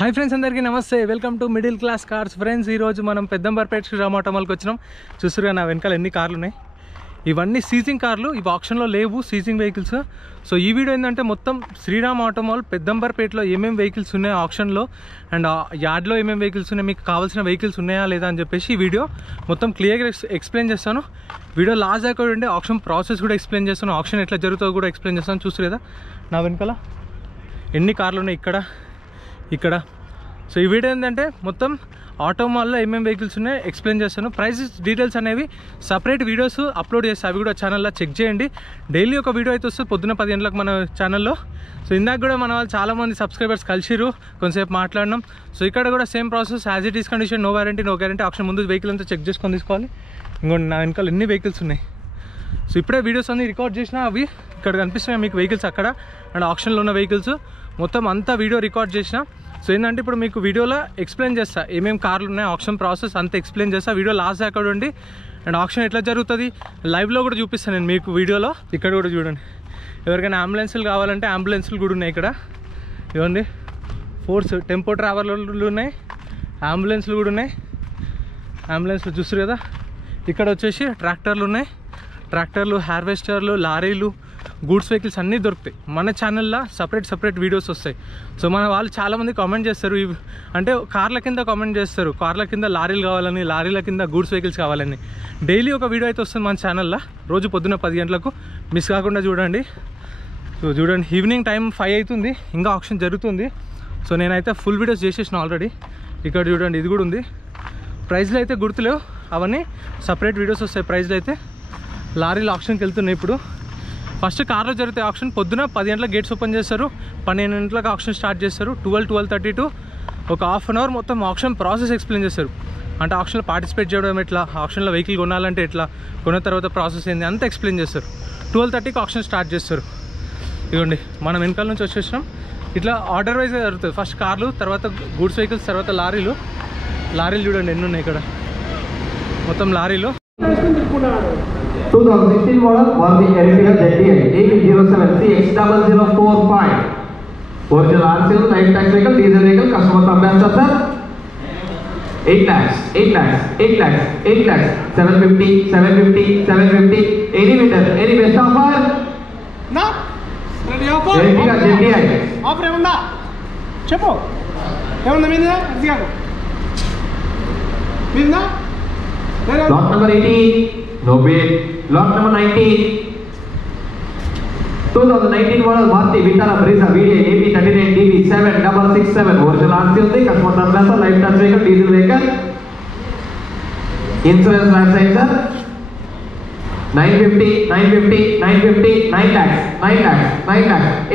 Hi friends, అందరికీ నమస్తే. Welcome to middle class cars. Friends, ఈరోజు మనం పెద్దంబర్పేట శ్రీరామ్ ఆటోమాల్కి వచ్చినాం. చూస్తురుగా నా వెనకాల ఎన్ని కార్లు ఉన్నాయి. ఇవన్నీ సీజింగ్ కార్లు, ఇవి ఆప్షన్లో లేవు, సీజింగ్ వెహికల్స్. సో ఈ వీడియో ఏంటంటే మొత్తం శ్రీరామ్ ఆటోమాల్ పెద్దంబర్పేటలో ఏమేమి వెహికల్స్ ఉన్నాయి ఆప్షన్లో, అండ్ యార్డ్లో ఏమేమి వెహికల్స్ ఉన్నాయి, మీకు కావాల్సిన వెహికల్స్ ఉన్నాయా లేదా అని చెప్పేసి ఈ వీడియో మొత్తం క్లియర్గా ఎక్స్ప్లెయిన్ చేస్తాను. వీడియో లాస్ట్ దాకా ఉండే ఆప్షన్ ప్రాసెస్ కూడా ఎక్స్ప్లెయిన్ చేస్తాను, ఆప్షన్ ఎట్లా జరుగుతుందో కూడా ఎక్స్ప్లెయిన్ చేస్తాను. చూస్తారు కదా నా వెనకాల ఎన్ని కార్లు ఉన్నాయి ఇక్కడ. సో ఈ వీడియో ఏంటంటే మొత్తం ఆటోమాల్లో ఏమేమి వెహికల్స్ ఉన్నాయో ఎక్స్ప్లెయిన్ చేస్తాను. ప్రైసెస్ డీటెయిల్స్ అనేవి సపరేట్ వీడియోస్ అప్లోడ్ చేస్తాను, అవి కూడా ఛానల్లో చెక్ చేయండి. డైలీ ఒక వీడియో అయితే వస్తుంది పొద్దున్న 10 గంటలకు మన ఛానల్లో. సో ఇందాక కూడా మన వాళ్ళు చాలామంది సబ్స్క్రైబర్స్ కలిసిరు, కొంతసేపు మాట్లాడినాం. సో ఇక్కడ కూడా same process, as it is condition, no warranty option. ముందు వెహికల్ అంతా చెక్ చేసుకొని తీసుకోవాలి. ఇంకోటి నా వెనకాల ఎన్ని వెహికల్స్ ఉన్నాయి. సో ఇప్పుడే వీడియోస్ అన్ని రికార్డ్ చేసినా అవి ఇక్కడ కనిపిస్తున్నాయి మీకు వెహికల్స్ అక్కడ, అండ్ ఆప్షన్లో ఉన్న వెహికల్స్ మొత్తం అంతా వీడియో రికార్డ్ చేసిన. సో ఏంటంటే ఇప్పుడు మీకు వీడియోలో ఎక్స్ప్లెయిన్ చేస్తా ఏమేమి కార్లు ఉన్నాయి, ఆప్షన్ ప్రాసెస్ అంతా ఎక్స్ప్లెయిన్ చేస్తా. వీడియో లాస్ట్ అక్కడ ఉండి అండ్ ఆప్షన్ ఎట్లా జరుగుతుంది లైవ్లో కూడా చూపిస్తాను నేను మీకు వీడియోలో. ఇక్కడ కూడా చూడండి, ఎవరికైనా అంబులెన్స్లు కావాలంటే అంబులెన్స్లు కూడా ఉన్నాయి ఇక్కడ. ఇవ్వండి, ఫోర్స్ టెంపో ట్రావెలర్లు ఉన్నాయి, అంబులెన్స్లు కూడా ఉన్నాయి. అంబులెన్స్లు చూస్తారు కదా. ఇక్కడ వచ్చేసి ట్రాక్టర్లు ఉన్నాయి, ట్రాక్టర్లు, హార్వెస్టర్లు, లారీలు, గూడ్స్ వెహికల్స్ అన్నీ దొరుకుతాయి. మన ఛానల్లో సపరేట్ వీడియోస్ వస్తాయి. సో మన వాళ్ళు చాలామంది కామెంట్ చేస్తారు, అంటే కార్ల కింద కామెంట్ చేస్తారు, కార్ల కింద లారీలు కావాలని, లారీల కింద గూడ్స్ వెహికల్స్ కావాలని. డైలీ ఒక వీడియో అయితే వస్తుంది మన ఛానల్లో, రోజు పొద్దున్న 10 గంటలకు. మిస్ కాకుండా చూడండి. సో చూడండి, ఈవినింగ్ టైం 5 అవుతుంది, ఇంకా ఆప్షన్ జరుగుతుంది. సో నేనైతే ఫుల్ వీడియోస్ చేసేసిన ఆల్రెడీ. ఇక్కడ చూడండి, ఇది కూడా ఉంది. ప్రైజ్లు అయితే గుర్తులేవు, అవన్నీ సపరేట్ వీడియోస్ వస్తాయి. ప్రైజ్లు అయితే లారీలు ఆప్షన్కి వెళ్తున్నాయి. ఇప్పుడు ఫస్ట్ కార్లో జరిగితే ఆప్షన్ పొద్దున 10 గంటలకు గేట్స్ ఓపెన్ చేస్తారు, 12 గంటలకు ఆప్షన్ స్టార్ట్ చేస్తారు. 12:30 to ఒక హాఫ్ అన్ అవర్ మొత్తం ఆప్షన్ ప్రాసెస్ ఎక్స్ప్లెయిన్ చేస్తారు. అంటే ఆప్షన్లో పార్టిసిపేట్ చేయడం ఎట్లా, ఆప్షన్లో వెహికల్ కొనాలంటే ఎట్లా, కొన్న తర్వాత ప్రాసెస్ ఏంది అంతా ఎక్స్ప్లెయిన్ చేస్తారు. 12:30కి ఆప్షన్ స్టార్ట్ చేస్తారు. ఇవ్వండి, మనం వెనకాల నుంచి వచ్చేసినాం. ఇట్లా ఆర్డర్ వైజ్గా జరుగుతుంది. ఫస్ట్ కార్లు, తర్వాత గూడ్స్ వెహికల్స్, తర్వాత లారీలు చూడండి ఎన్ని ఉన్నాయి ఇక్కడ. మొత్తం లారీలు 2016 model Maruti Ertiga ZDI AB07CX0045. Original RCL, light tax vehicle, diesel vehicle, customer ambassador sir. 8 lakhs, 750. Any bidder, any best offer? No. Ready offer? Ertiga ZDI. Offer ఏమన్నా చెప్పు, ఏమన్నా మీద అదిగా మీద. Lot number 18. No bid. Lot number 19. 2019 model Maruti Vitara Brezza VDI AB39DB7667. Original RCL, customer ambassador, light touch vehicle, diesel vehicle. Insurance life science 950. 9 lakhs.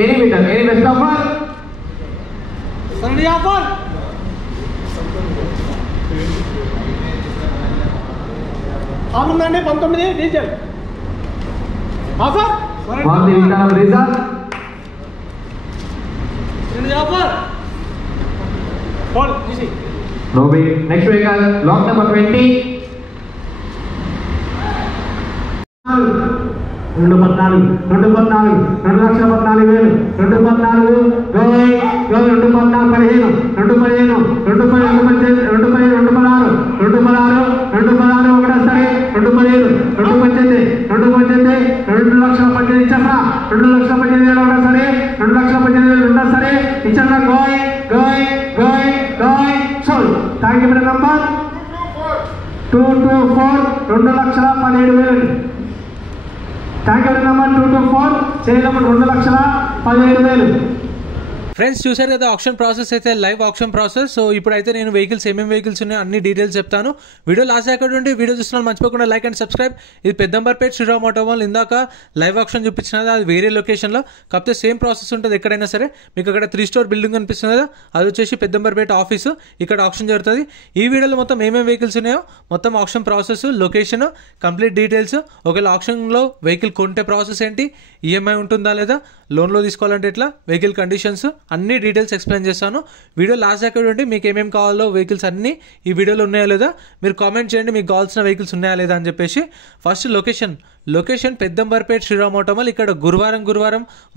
Any bidder, any best offer? Ready offer? ఆఫర్ండి 19 diesel offer. Maruti Vitara Brezza. Offer hold easy. No bid. Next vehicle, lot number 20. 214 2,14,000 214 గోయ్ 214 15 216 ఒకటేసారి 215 2,18 ఇచ్చరా 2,18,000 ఒకటేసారి 2,18,000 రెండోసారి ఇచ్చరా. గోయ్ sold. Thank you madam. Number 224 2,17,000. Thank you number 224 చేయడం 2,17,000. Friends, చూసారు కదా option process అయితే, live option process. So ఇప్పుడైతే నేను వెహికల్స్ ఏమేమి వెహికల్స్ ఉన్నాయో అన్ని డీటెయిల్స్ చెప్తాను. వీడియో లాస్ట్ అక్కడ ఉండి వీడియో చూస్తున్నాను, మర్చిపోకుండా లైక్ అండ్ సబ్స్క్రైబ్. ఇది పెద్దంబర్పేట శ్రీరామ్ ఆటోమాల్. ఇందాక లైవ్ ఆప్షన్ చూపించినది, అది వేరే లొకేషన్లో, కాకపోతే సేమ్ ప్రాసెస్ ఉంటుంది ఎక్కడైనా సరే. మీకు అక్కడ 3 స్టోర్ బిల్డింగ్ కనిపిస్తుంది కదా, అది వచ్చేసి పెద్దంబర్పేట ఆఫీసు. ఇక్కడ ఆప్షన్ జరుగుతుంది. ఈ వీడియోలో మొత్తం ఏమేమి వెహికల్స్ ఉన్నాయో మొత్తం option process, location, complete details. ఒకవేళ ఆప్షన్లో వెహికల్ కొంటే ప్రాసెస్ ఏంటి, ఈఎంఐ ఉంటుందా లేదా, లోన్లో తీసుకోవాలంటే ఎట్లా, వెహికల్ కండిషన్స్ అన్ని డీటెయిల్స్ ఎక్స్ప్లెయిన్ చేస్తాను. వీడియో లాస్ట్ దాకా చూడండి. మీకు ఏమేమి కావాలో వెహికల్స్ అన్నీ ఈ వీడియోలో ఉన్నాయా లేదా మీరు కామెంట్ చేయండి, మీకు కావాల్సిన వెహికల్స్ ఉన్నాయా లేదా అని చెప్పేసి. First location Peddamberpet Sriram Automall. ఇక్కడ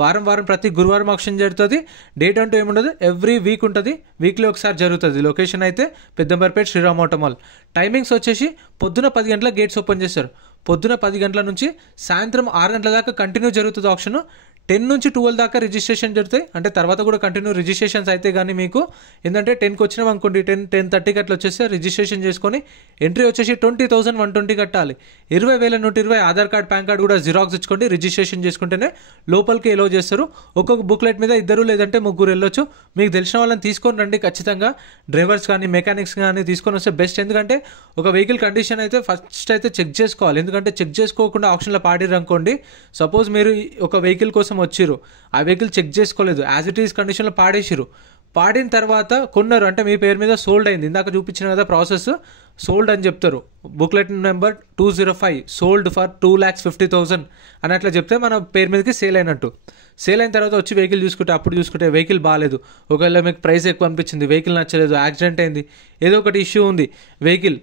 వారం ప్రతి గురువారం ఆక్షన్ జరుగుతుంది. డేట్ అంటూ ఏముండదు, ఎవ్రీ వీక్ ఉంటుంది, వీక్లీ ఒకసారి జరుగుతుంది. లొకేషన్ అయితే పెద్దంబర్పేట్ శ్రీరామ్ ఆటోమాల్. టైమింగ్స్ వచ్చేసి పొద్దున 10 గంటల గేట్స్ ఓపెన్ చేస్తారు. పొద్దున 10 గంటల నుంచి సాయంత్రం 6 గంటల దాకా కంటిన్యూ జరుగుతుంది ఆప్షన్. 10 నుంచి 12 దాకా రిజిస్ట్రేషన్ జరుగుతాయి. అంటే తర్వాత కూడా కంటిన్యూ రిజిస్ట్రేషన్స్ అయితే కానీ మీకు ఏంటంటే 10కి వచ్చినాం అనుకోండి, 10:30కి అట్లా వచ్చేస్తే రిజిస్ట్రేషన్ చేసుకొని ఎంట్రీ వచ్చేసి 20,120 కట్టాలి. 20,120 ఆధార్ కార్డ్ పాన్ కార్డ్ కూడా జిరాక్స్ ఇచ్చుకోండి. రిజిస్ట్రేషన్ చేసుకుంటేనే లోపలికి ఎలో చేస్తారు. ఒక్కొక్క బుక్లెట్ మీద 2 లేదంటే 3 వెళ్ళొచ్చు. మీకు తెలిసిన వాళ్ళని తీసుకొని రండి ఖచ్చితంగా. డ్రైవర్స్ కానీ మెకానిక్స్ కానీ తీసుకొని వస్తే బెస్ట్. ఎందుకంటే ఒక వెహికల్ కండిషన్ అయితే ఫస్ట్ అయితే చెక్ చేసుకోవాలి. ఎందుకంటే చెక్ చేసుకోకుండా ఆప్షన్లో పాడిర్రు అనుకోండి, సపోజ్ మీరు ఒక వెహికల్ కోసం వచ్చిరు, ఆ వెహికల్ చెక్ చేసుకోలేదు, యాజ్ ఇట్ ఈస్ కండిషన్లో పాడేసిరు. పాడిన తర్వాత కొన్నారు అంటే మీ పేరు మీద సోల్డ్ అయింది. ఇందాక చూపించిన కదా ప్రాసెస్, సోల్డ్ అని చెప్తారు. బుక్లెట్ నెంబర్ 205 సోల్డ్ ఫర్ 2,50,000 అని అట్లా చెప్తే మన పేరు మీదకి సేల్ అయినట్టు. సేల్ అయిన తర్వాత వచ్చి వెహికల్ చూసుకుంటే వెహికల్ బాగాలేదు, ఒకవేళ మీకు ప్రైస్ ఎక్కువ అనిపించింది, వెహికల్ నచ్చలేదు, యాక్సిడెంట్ అయింది, ఏదో ఒకటి ఇష్యూ ఉంది, వెహికల్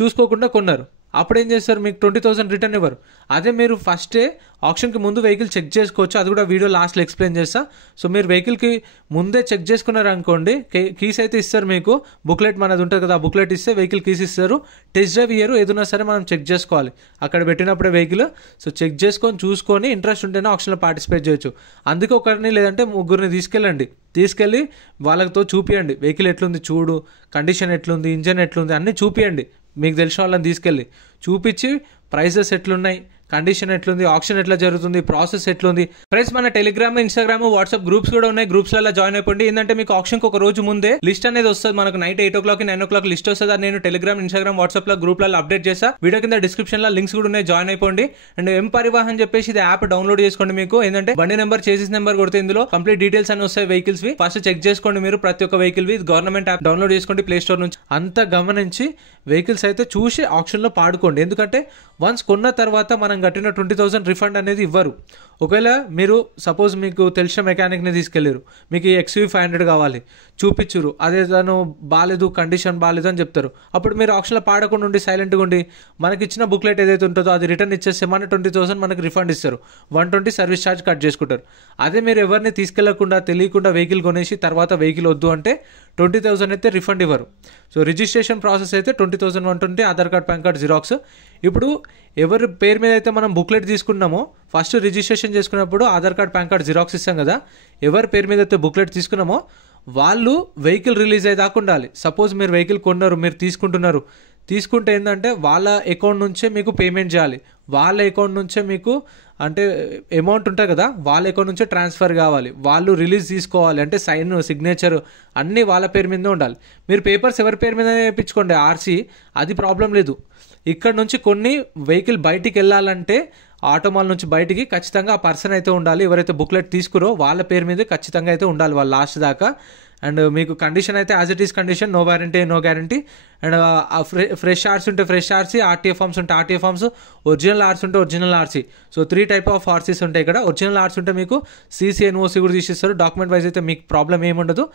చూసుకోకుండా కొన్నారు, అప్పుడు ఏం చేస్తారు, మీకు 20,000 రిటర్న్ ఇవ్వరు. అదే మీరు ఫస్టే ఆప్షన్కి ముందు వెహికల్ చెక్ చేసుకోవచ్చు. అది కూడా వీడియో లాస్ట్లో ఎక్స్ప్లెయిన్ చేస్తా. సో మీరు వెహికల్కి ముందే చెక్ చేసుకున్నారు అనుకోండి, కీస్ అయితే ఇస్తారు మీకు. బుక్లెట్ మనది ఉంటుంది కదా, బుక్లెట్ ఇస్తే వెహికల్ కీస్ ఇస్తారు. టెస్ట్ డ్రైవ్ ఇయ్యరు, ఏదైనా సరే మనం చెక్ చేసుకోవాలి అక్కడ పెట్టినప్పుడే వెహికల్. సో చెక్ చేసుకొని చూసుకొని ఇంట్రెస్ట్ ఉంటేనే ఆప్షన్లో పార్టిసిపేట్ చేయొచ్చు. అందుకే ఒకరిని లేదంటే 3 తీసుకెళ్ళి వాళ్ళతో చూపియండి, వెహికల్ ఎట్లుంది చూడు, కండిషన్ ఎట్లుంది, ఇంజన్ ఎట్లుంది అన్నీ చూపియండి. మీకు తెలిసిన వాళ్ళని తీసుకెళ్ళి చూపించి ప్రైసెస్ ఎట్లున్నాయి, కండిషన్ ఎట్లుంది, ఆప్షన్ ఎట్లా జరుగుతుంది, ప్రాసెస్ ఎట్లుంది. ఫ్రెండ్స్ మన టెలిగ్రామ్, ఇన్స్టాగ్రామ్, వాట్సాప్ గ్రూప్స్ కూడా ఉన్నాయి. గ్రూప్స్లలో జాయిన్ అయిపోండి. ఏంటంటే మీకు ఆప్షన్కి ఒక రోజు ముందే లిస్ట్ అనేది వస్తుంది. మనకు నైట్ 8 o'clock 9 o'clock లిస్ట్ వస్తుంది. అది నేను టెలిగ్రామ్, ఇన్స్టాగ్రామ్, వాట్సాప్ లో గ్రూప్లలో అప్డేట్ చేస్తా. వీడియో కింద డిస్క్రిప్షన్ లో లింక్స్ కూడా ఉన్నాయి, జాయిన్ అయిపోండి. అండ్ ఎం పరివాహన్ చెప్పేసి ఇది యాప్ డౌన్లోడ్ చేసుకోండి. మీకు ఏంటంటే బండి నెంబర్, చేసిస్ నెంబర్ కొడితే ఇందులో కంప్లీట్ డీటెయిల్స్ అని వస్తాయి వెహికల్స్ వి. ఫస్ట్ చెక్ చేసుకోండి మీరు ప్రతి ఒక్క వెహికల్ వి. గవర్నమెంట్ యాప్ డౌన్లోడ్ చేసుకోండి ప్లే స్టోర్ నుంచి. అంతా గమనించి వెహికల్స్ అయితే చూసి ఆప్షన్ లో పాడుకోండి. ఎందుకంటే వన్స్ కొన్న తర్వాత మనం కట్టిన 20,000 రిఫండ్ అనేది ఇవ్వరు. ఒకవేళ మీరు సపోజ్ మీకు తెలిసిన మెకానిక్ని తీసుకెళ్ళారు, మీకు XUV 500 కావాలి, చూపించురు, అదే తను బాగాలేదు, కండిషన్ బాగాలేదు అని చెప్తారు. అప్పుడు మీరు ఆప్షన్లో పాడకుండా ఉండి సైలెంట్గా ఉండి మనకి ఇచ్చిన బుక్లెట్ ఏదైతే ఉంటుందో అది రిటర్న్ ఇచ్చేస్తే మన 20,000 మనకి రిఫండ్ ఇస్తారు. 120 సర్వీస్ ఛార్జ్ కట్ చేసుకుంటారు. అదే మీరు ఎవరిని తీసుకెళ్లకుండా తెలియకుండా వెహికల్ కొనేసి తర్వాత వెహికల్ వద్దు అంటే 20,000 అయితే రిఫండ్ ఇవ్వరు. సో రిజిస్ట్రేషన్ ప్రాసెస్ అయితే 20,120 Aadhaar card pan card xerox. ఇప్పుడు ఎవరి పేరు మీద అయితే మనం బుక్లెట్ తీసుకున్నామో ఫస్ట్ రిజిస్ట్రేషన్ చేసుకున్నప్పుడు Aadhaar card pan card xerox ఇస్తాం కదా, ఎవరి పేరు మీద అయితే బుక్లెట్ తీసుకున్నామో వాళ్ళు వెహికల్ రిలీజ్ అయ్యేదాకా ఉండాలి. సపోజ్ మీరు వెహికల్ కొన్నారు, మీరు తీసుకుంటే ఏంటంటే వాళ్ళ అకౌంట్ నుంచే మీకు పేమెంట్ చేయాలి. వాళ్ళ అకౌంట్ నుంచే మీకు అంటే అమౌంట్ ఉంటుంది కదా, వాళ్ళ అకౌంట్ నుంచే ట్రాన్స్ఫర్ కావాలి. వాళ్ళు రిలీజ్ తీసుకోవాలి అంటే సైన్, సిగ్నేచర్ అన్నీ వాళ్ళ పేరు మీద ఉండాలి. మీరు పేపర్స్ ఎవరి పేరు మీద వేయించుకోండి, ఆర్సీ, అది ప్రాబ్లం లేదు. ఇక్కడ నుంచి కొన్ని వెహికల్ బయటికి వెళ్ళాలంటే ఆటోమాల్ నుంచి బయటికి ఖచ్చితంగా ఆ పర్సన్ అయితే ఉండాలి. ఎవరైతే బుక్లెట్ తీసుకురో వాళ్ళ పేరు మీద ఖచ్చితంగా అయితే ఉండాలి వాళ్ళు లాస్ట్ దాకా. అండ్ మీకు కండిషన్ అయితే as it is condition, no warranty no guarantee. And fresh RC ఉంటే ఫ్రెష్ ఆర్సీ, ఆర్టీఏ ఫార్మ్స్ ఉంటే ఆర్టీఏ ఫార్మ్స్, ఒరిజినల్ ఆర్సీ ఉంటే original RC. So 3 type of RCs ఉంటాయి ఇక్కడ. ఒరిజినల్ ఆర్సీ ఉంటే మీకు CC NOC కూడా తీసిస్తారు. డాక్యుమెంట్ వైజ్ అయితే మీకు ప్రాబ్లం ఏముండదు.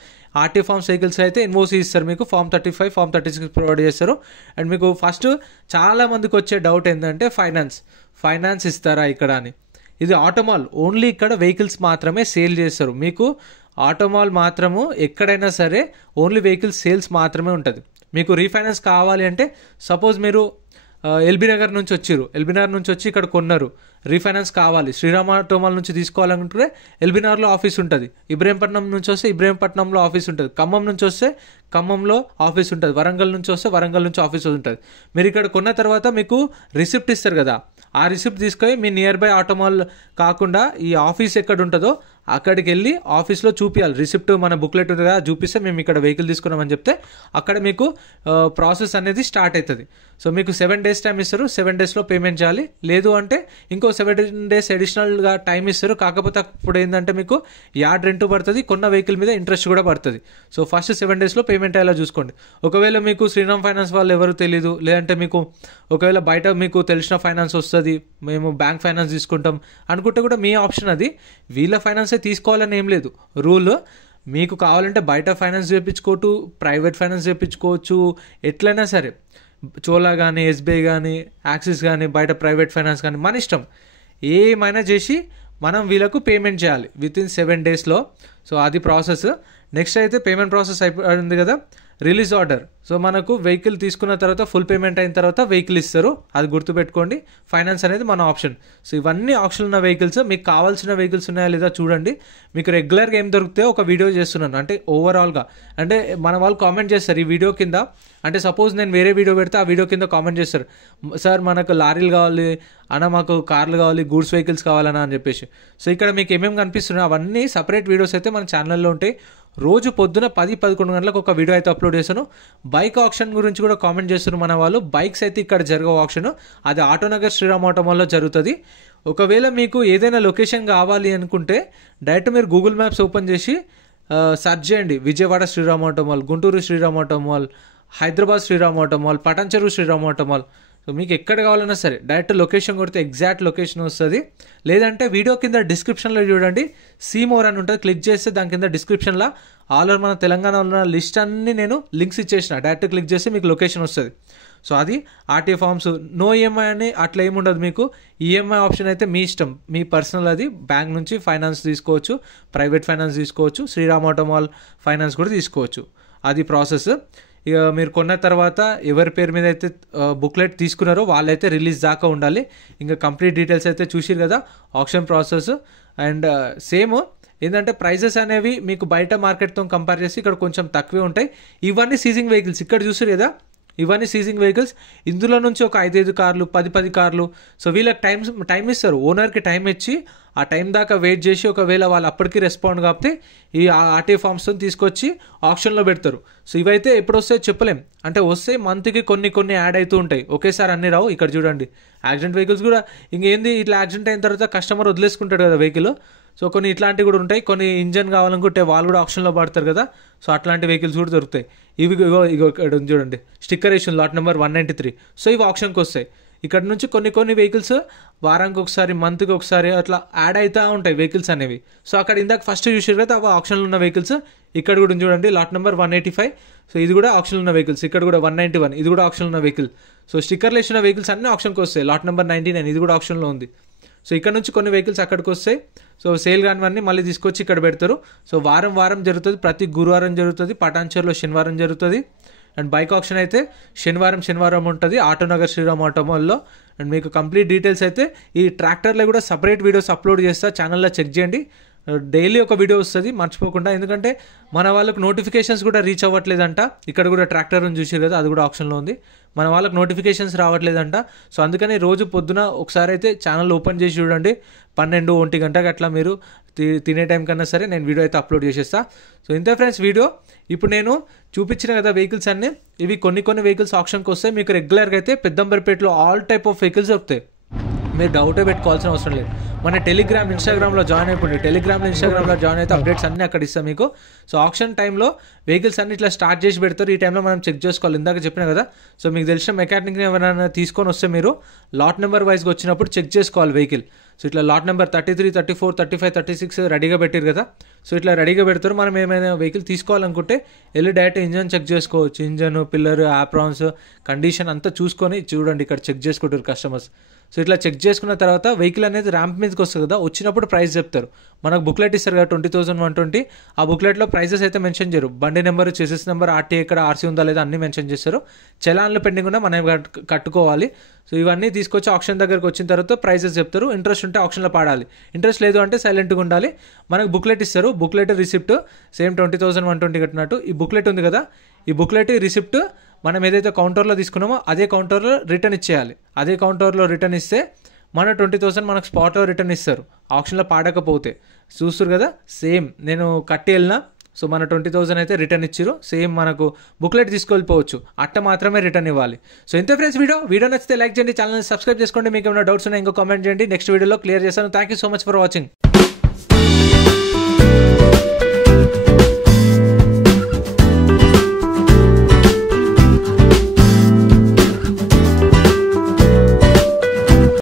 ఆర్టీఏ ఫార్మ్స్ వెహికల్స్ అయితే NOC ఇస్తారు మీకు, Form 35 Form 36 ప్రొవైడ్ చేస్తారు. అండ్ మీకు ఫస్ట్ చాలా మందికి వచ్చే డౌట్ ఏంటంటే ఫైనాన్స్ ఇస్తారా ఇక్కడ అని. ఇది ఆటోమాల్ ఓన్లీ ఇక్కడ వెహికల్స్ మాత్రమే సేల్ చేస్తారు. మీకు ఆటోమాల్ మాత్రము ఎక్కడైనా సరే ఓన్లీ వెహికల్స్ సేల్స్ మాత్రమే ఉంటుంది. మీకు రీఫైనాన్స్ కావాలి అంటే సపోజ్ మీరు ఎల్బీ నగర్ నుంచి వచ్చి ఇక్కడ కొన్నారు, రీఫైనాన్స్ కావాలి, శ్రీరామ్ ఆటోమాల్ నుంచి తీసుకోవాలనుకుంటే ఎల్బీ నగర్లో ఆఫీస్ ఉంటుంది. ఇబ్రహీంపట్నం నుంచి వస్తే ఇబ్రహీంపట్నంలో ఆఫీస్ ఉంటుంది. ఖమ్మం నుంచి వస్తే ఖమ్మంలో ఆఫీస్ ఉంటుంది. వరంగల్ నుంచి వస్తే వరంగల్ నుంచి ఆఫీస్ ఉంటుంది. మీరు ఇక్కడ కొన్న తర్వాత మీకు రిసిప్ట్ ఇస్తారు కదా, ఆ రిసిప్ట్ తీసుకొని మీ నియర్ బై ఆటోమాల్ కాకుండా ఈ ఆఫీస్ ఎక్కడ ఉంటుందో అక్కడికి వెళ్ళి ఆఫీస్లో చూపించాలి. రిసిప్ట్ మన బుక్లెట్ ఉంటుందా చూపిస్తే మేము ఇక్కడ వెహికల్ తీసుకున్నామని చెప్తే అక్కడ మీకు ప్రాసెస్ అనేది స్టార్ట్ అవుతుంది. సో మీకు 7 days టైం ఇస్తారు, 7 daysలో పేమెంట్ చేయాలి. లేదు అంటే ఇంకో 7 days అడిషనల్గా టైం ఇస్తారు. కాకపోతే అప్పుడు ఏంటంటే మీకు యార్డ్ రెంట్ పడుతుంది, కొన్న వెహికల్ మీద ఇంట్రెస్ట్ కూడా పడుతుంది. సో ఫస్ట్ 7 daysలో పేమెంట్ అయ్యేలా చూసుకోండి. ఒకవేళ మీకు శ్రీరామ్ ఫైనాన్స్ వాళ్ళు ఎవరు తెలియదు, లేదంటే మీకు ఒకవేళ బయట మీకు తెలిసిన ఫైనాన్స్ వస్తుంది, మేము బ్యాంక్ ఫైనాన్స్ తీసుకుంటాం అనుకుంటే కూడా మీ ఆప్షన్ అది. వీళ్ళ ఫైనాన్సే తీసుకోవాలని ఏం లేదు రూల్. మీకు కావాలంటే బయట ఫైనాన్స్ చేయించుకోవచ్చు, ప్రైవేట్ ఫైనాన్స్ చేయించుకోవచ్చు, ఎట్లయినా సరే. చోలా కానీ, ఎస్బీఐ కానీ, యాక్సిస్ కానీ, బయట ప్రైవేట్ ఫైనాన్స్ కానీ, మన ఇష్టం. ఏమైనా చేసి మనం వీళ్ళకు పేమెంట్ చేయాలి వితిన్ 7 daysలో. సో అది ప్రాసెస్. నెక్స్ట్ అయితే పేమెంట్ ప్రాసెస్ అయిపోయింది కదా, రిలీజ్ ఆర్డర్. సో మనకు వెహికల్ తీసుకున్న తర్వాత ఫుల్ పేమెంట్ అయిన తర్వాత వెహికల్ ఇస్తారు, అది గుర్తుపెట్టుకోండి. ఫైనాన్స్ అనేది మన ఆప్షన్. సో ఇవన్నీ ఆప్షన్ ఉన్న వెహికల్స్. మీకు కావాల్సిన వెహికల్స్ ఉన్నాయా లేదా చూడండి. మీకు రెగ్యులర్గా ఏం దొరికితే ఒక వీడియో చేస్తున్నాను, అంటే ఓవరాల్గా. అంటే మన వాళ్ళు కామెంట్ చేస్తారు ఈ వీడియో కింద. అంటే సపోజ్ నేను వేరే వీడియో పెడితే ఆ వీడియో కింద కామెంట్ చేస్తారు, సార్ మనకు లారీలు కావాలి అన్న, మాకు కార్లు కావాలి, గూడ్స్ వెహికల్స్ కావాలన్నా అని చెప్పేసి. సో ఇక్కడ మీకు ఏమేమి కనిపిస్తున్నాయి అవన్నీ సపరేట్ వీడియోస్ అయితే మన ఛానల్లో ఉంటాయి. రోజు పొద్దున 10-11 గంటలకు ఒక వీడియో అయితే అప్లోడ్ చేశాను. బైక్ ఆప్షన్ గురించి కూడా కామెంట్ చేస్తున్నారు మన వాళ్ళు. బైక్స్ అయితే ఇక్కడ జరగవు ఆప్షన్, అది ఆటోనగర్ శ్రీరామ్ ఆటోమాల్లో జరుగుతుంది. ఒకవేళ మీకు ఏదైనా లొకేషన్ కావాలి అనుకుంటే డైరెక్ట్ మీరు గూగుల్ మ్యాప్స్ ఓపెన్ చేసి సెర్చ్ చేయండి. Vijayawada Sriram Automall, Guntur Sriram Automall, Hyderabad Sriram Automall, Patancheru Sriram Automall. So మీకు ఎక్కడ కావాలన్నా సరే డైరెక్ట్ లొకేషన్ కొడితే ఎగ్జాక్ట్ లొకేషన్ వస్తుంది. లేదంటే వీడియో కింద డిస్క్రిప్షన్లో చూడండి, సీ మోర్ అని ఉంటుంది, క్లిక్ చేస్తే దాని కింద డిస్క్రిప్షన్లో ఆల్ ఓవర్ మన తెలంగాణలో ఉన్న లిస్ట్ అన్ని నేను లింక్స్ ఇచ్చేసిన. డైరెక్ట్ క్లిక్ చేస్తే మీకు లొకేషన్ వస్తుంది. సో అది ఆర్టీఏ ఫార్మ్స్, నో ఈఎంఐ అని అట్లా ఏముండదు మీకు. ఈఎంఐ ఆప్షన్ అయితే మీ ఇష్టం, మీ పర్సనల్. అది బ్యాంక్ నుంచి ఫైనాన్స్ తీసుకోవచ్చు, ప్రైవేట్ ఫైనాన్స్ తీసుకోవచ్చు, శ్రీరామ్ ఆటోమాల్ ఫైనాన్స్ కూడా తీసుకోవచ్చు. అది ప్రాసెస్. ఇక మీరు కొన్న తర్వాత ఎవరి పేరు మీద అయితే బుక్లెట్ తీసుకున్నారో వాళ్ళైతే రిలీజ్ దాకా ఉండాలి. ఇంకా కంప్లీట్ డీటెయిల్స్ అయితే చూసిరు కదా, ఆప్షన్ ప్రాసెస్. అండ్ సేమ్ ఏంటంటే ప్రైజెస్ అనేవి మీకు బయట మార్కెట్తో కంపేర్ చేసి ఇక్కడ కొంచెం తక్కువే ఉంటాయి. ఇవన్నీ సీజింగ్ వెహికల్స్, ఇక్కడ చూసారు కదా, ఇవన్నీ సీజింగ్ వెహికల్స్. ఇందులో నుంచి ఒక 5 కార్లు, 10 కార్లు. సో వీళ్ళకి టైం ఇస్తారు, ఓనర్కి టైం ఇచ్చి ఆ టైం దాకా వెయిట్ చేసి ఒకవేళ వాళ్ళు అప్పటికి రెస్పాండ్ కాకపోతే ఈ ఆర్టీఏ ఫార్మ్స్తో తీసుకొచ్చి ఆప్షన్లో పెడతారు. సో ఇవైతే ఎప్పుడు వస్తాయో చెప్పలేం, అంటే వస్తే మంత్కి కొన్ని యాడ్ అవుతూ ఉంటాయి, ఒకేసారి అన్నీ రావు. ఇక్కడ చూడండి యాక్సిడెంట్ వెహికల్స్ కూడా. ఇంకేంది, ఇట్లా యాక్సిడెంట్ అయిన తర్వాత కస్టమర్ వదిలేసుకుంటాడు కదా వెహికల్. సో కొన్ని ఇట్లాంటివి కూడా ఉంటాయి. కొన్ని ఇంజన్ కావాలనుకుంటే వాళ్ళు కూడా ఆప్షన్లో పడతారు కదా. సో అట్లాంటి వెహికల్స్ కూడా దొరుకుతాయి. ఇవి ఇక్కడ చూడండి, స్టిక్కర్ వేసిన లాట్ నెంబర్ 193. సో ఇవి ఆప్షన్కి వస్తాయి. ఇక్కడ నుంచి కొన్ని వెహికల్స్ వారానికి ఒకసారి, మంత్కి ఒకసారి అట్లా యాడ్ అవుతూ ఉంటాయి వెహికల్స్ అనేవి. సో అక్కడ ఇందాక ఫస్ట్ చూసారు కదా అవి ఆప్షన్లో ఉన్న వెహికల్స్. ఇక్కడ కూడా చూడండి లాట్ నెంబర్ 185. సో ఇది కూడా ఆప్షన్లో ఉన్న వెహికల్స్. ఇక్కడ కూడా 191, ఇది కూడా ఆప్షన్లో ఉన్న వెహికల్. సో స్టిక్కర్లు వేసిన వెహికల్స్ అన్నీ ఆప్షన్కి వస్తాయి. లాట్ నెంబర్ 99, ఇది కూడా ఆప్షన్లో ఉంది. సో ఇక్కడ నుంచి కొన్ని వెహికల్స్ అక్కడికి వస్తాయి. సో సేల్ కానివన్నీ మళ్ళీ తీసుకొచ్చి ఇక్కడ పెడతారు. సో వారం జరుగుతుంది, ప్రతి గురువారం జరుగుతుంది. పటాన్చెరులో శనివారం జరుగుతుంది. అండ్ బైక్ ఆప్షన్ అయితే శనివారం ఉంటుంది ఆటోనగర్ శ్రీరామ్ ఆటోమాల్లో. అండ్ మీకు కంప్లీట్ డీటెయిల్స్ అయితే ఈ ట్రాక్టర్లో కూడా సపరేట్ వీడియోస్ అప్లోడ్ చేస్తా, ఛానల్లో చెక్ చేయండి. డైలీ ఒక వీడియో వస్తుంది మర్చిపోకుండా, ఎందుకంటే మన వాళ్ళకు నోటిఫికేషన్స్ కూడా రీచ్ అవ్వట్లేదంట. ఇక్కడ కూడా ట్రాక్టర్ చూసారు కదా, అది కూడా ఆప్షన్లో ఉంది. మన వాళ్ళకి నోటిఫికేషన్స్ రావట్లేదంట. సో అందుకని రోజు పొద్దున ఒకసారి అయితే ఛానల్ ఓపెన్ చేసి చూడండి, 12-1 గంటకి అట్లా మీరు తినే టైం కన్నా సరే నేను వీడియో అయితే అప్లోడ్ చేసేస్తా. సో ఇంతే ఫ్రెండ్స్ వీడియో. ఇప్పుడు నేను చూపించిన కదా వెహికల్స్ అన్నీ, ఇవి కొన్ని వెహికల్స్ ఆప్షన్కి వస్తాయి. మీకు రెగ్యులర్గా అయితే పెద్దంబర్పేటలో ఆల్ టైప్ ఆఫ్ వెహికల్స్ దొరుకుతాయి, మీరు డౌటే పెట్టుకోవాల్సిన అవసరం లేదు. మన టెలిగ్రామ్, ఇన్స్టాగ్రామ్లో జాయిన్ అయిపోండి. టెలిగ్రామ్లో, ఇన్స్టాగ్రామ్లో జాయిన్ అయితే అప్డేట్స్ అన్నీ అక్కడ ఇస్తాం మీకు. సో ఆప్షన్ టైంలో వెహికల్స్ అన్ని ఇట్లా స్టార్ట్ చేసి పెడతారు. ఈ టైంలో మనం చెక్ చేసుకోవాలి, ఇందాక చెప్పిన కదా. సో మీకు తెలిసిన మెకానిక్ని ఎవరైనా తీసుకొని వస్తే మీరు లాట్ నెంబర్ వైజ్గా వచ్చినప్పుడు చెక్ చేసుకోవాలి వెహికల్. సో ఇట్లా లాట్ నెంబర్ 33, 34, 35, 36 రెడీగా పెట్టారు కదా. సో ఇట్లా రెడీగా పెడతారు. మనం ఏమైనా వెహికల్ తీసుకోవాలనుకుంటే వెళ్ళి డైరెక్ట్ ఇంజన్ చెక్ చేసుకోవచ్చు. ఇంజన్, పిల్లర్, ఆప్రాన్స్ కండిషన్ అంతా చూసుకొని చూడండి, ఇక్కడ చెక్ చేసుకుంటారు కస్టమర్స్. సో ఇట్లా చెక్ చేసుకున్న తర్వాత వెహికల్ అనేది ర్యాంప్ మీదకి వస్తుంది కదా, వచ్చినప్పుడు ప్రైస్ చెప్తారు. మనకు బుక్లెట్ ఇస్తారు కదా 20,120. ఆ బుక్లెట్లో ప్రైసెస్ అయితే మెన్షన్ చేయరు. బండి నెంబర్, చెసెస్ నెంబర్, ఆర్టీ ఎక్కడ, ఆర్సీ ఉందా లేదా అన్నీ మెన్షన్ చేస్తారు. చలాన్లు పెండింగ్ ఉన్నా మనం కట్టుకోవాలి. సో ఇవన్నీ తీసుకొచ్చి ఆప్షన్ దగ్గరకు వచ్చిన తర్వాత ప్రైసెస్ చెప్తారు. ఇంట్రెస్ట్ ఉంటే ఆప్షన్లో పాడాలి, ఇంట్రెస్ట్ లేదు అంటే సైలెంట్గా ఉండాలి. మనకు బుక్లెట్ ఇస్తారు, బుక్లెట్ రిసిప్ట్ సేమ్ 20,120 కట్టినట్టు ఈ బుక్లెట్ ఉంది కదా, ఈ బుక్లెట్ రిసిప్ట్ మనం ఏదైతే కౌంటర్లో తీసుకున్నామో అదే కౌంటర్లో రిటర్న్ ఇచ్చేయాలి. అదే కౌంటర్లో రిటర్న్ ఇస్తే మన 20,000 మనకు స్పాట్లో రిటర్న్ ఇస్తారు, ఆప్షన్లో పాడకపోతే. చూస్తారు కదా సేమ్ నేను కట్టి వెళ్ళినా సో మన 20,000 అయితే రిటర్న్ ఇచ్చారు. సేమ్ మనకు బుక్లెట్ తీసుకెళ్ళిపోవచ్చు, అట్ట మాత్రమే రిటర్న్ ఇవ్వాలి. సో ఇంతే ఫ్రెండ్స్ వీడియో నచ్చితే లైక్ చేయండి, ఛానల్ని సబ్స్క్రైబ్ చేసుకోండి. మీకు ఏమైనా డౌట్స్ ఉన్నాయి ఇంకో కామెంట్ చేయండి, నెక్స్ట్ వీడియోలో క్లియర్ చేస్తాను. Thank you so much for watching.